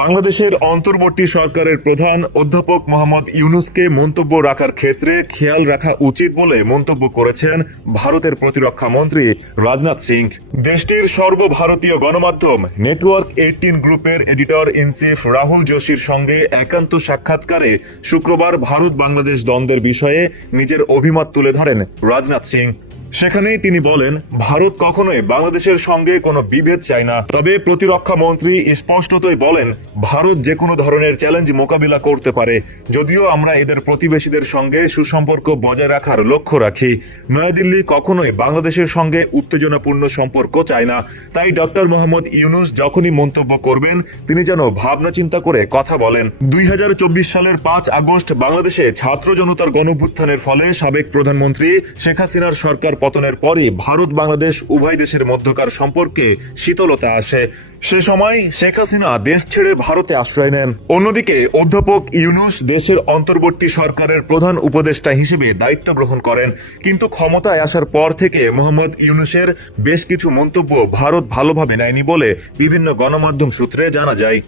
বাংলাদেশের অন্তর্বর্তী সরকারের প্রধান অধ্যাপক মোহাম্মদ ইউনূসকে মন্তব্য রাখার ক্ষেত্রে খেয়াল রাখা উচিত বলে মন্তব্য করেছেন ভারতের প্রতিরক্ষা মন্ত্রী রাজনাথ সিং। দেশটির সর্বভারতীয় গণমাধ্যম নেটওয়ার্ক 18 গ্রুপের এডিটর ইন চিফ রাহুল যোশীর সঙ্গে একান্ত সাক্ষাৎকারে শুক্রবার ভারত বাংলাদেশ দ্বন্দ্বের বিষয়ে নিজের অভিমত তুলে ধরেন রাজনাথ সিং। সেখানেই তিনি বলেন, ভারত কখনোই বাংলাদেশের সঙ্গে কোনো বিভেদ চায় না। তবে প্রতিরক্ষা মন্ত্রী স্পষ্টতই বলেন, ভারত যে কোনো ধরনের চ্যালেঞ্জ মোকাবিলা করতে পারে, যদিও আমরা এদের প্রতিবেশীদের সঙ্গে সুসম্পর্ক বজায় রাখার লক্ষ্য রাখি। নয়াদিল্লি কখনোই বাংলাদেশের সঙ্গে উত্তেজনাপূর্ণ সম্পর্ক চায় না। তাই ডক্টর মোহাম্মদ ইউনূস যখনই মন্তব্য করবেন, তিনি যেন ভাবনা চিন্তা করে কথা বলেন। 2024 সালের 5 আগস্ট বাংলাদেশে ছাত্র জনতার গণঅভ্যুত্থানের ফলে সাবেক প্রধানমন্ত্রী শেখ হাসিনার সরকার পতনের পরই ভারত বাংলাদেশ উভয় দেশের মধ্যকার সম্পর্কে শীতলতা আসে। সে সময় শেখ হাসিনা দেশ ছেড়ে ভারতে আশ্রয় নেন। অন্যদিকে অধ্যাপক ইউনূস দেশের অন্তর্বর্তী সরকারের প্রধান উপদেষ্টা হিসেবে দায়িত্ব গ্রহণ করেন। কিন্তু ক্ষমতায় আসার পর থেকে মোহাম্মদ ইউনূসের বেশ কিছু মন্তব্য ভারত ভালোভাবে নেয়নি বলে বিভিন্ন গণমাধ্যম সূত্রে জানা যায়।